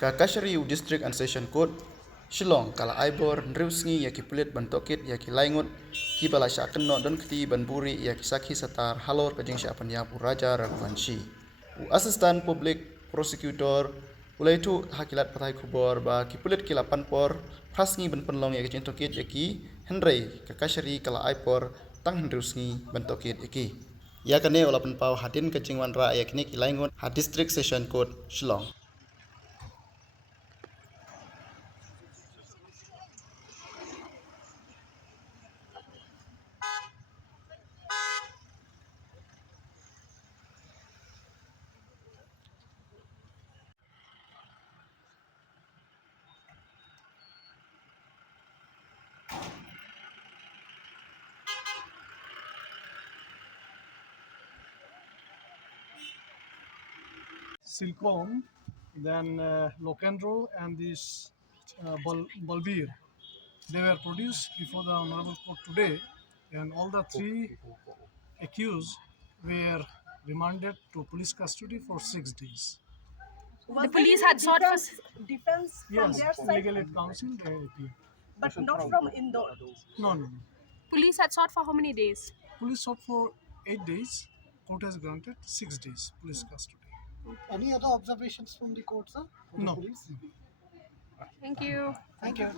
Ka Kashari District and Session Court Shillong kala Ibor Nriusngi ya ki pulit ban tohkit ya ki laingut ki bala sya kenno donkti ban buhrih ya ki sakhi satar halor ka jing sya pyniap Raja Raghuvanshi. Assistant Public Prosecutor ulaitu hakilat patai kubor ba ki pulit kila panpor prasngi ban penlong ya ki jing tohkit ya ki Henry ka Kashari kala Ibor tang Nriusngi ban tohkit ya ki. Ya kane ola penpau hadin ka jingwan ra ya kini ki laingut ha District Session Court Shillong. Silcom, then Locandro, and this Balbir. They were produced before the Honorable Court today, and all the three accused were remanded to police custody for 6 days. The police had sought for defense from Yes, their side, legal aid counsel they appeared. but not from Indore. No. police had sought for how many days? Police sought for 8 days. Court has granted 6 days police custody. Any other observations from the court, sir? No. Thank you. Thank you.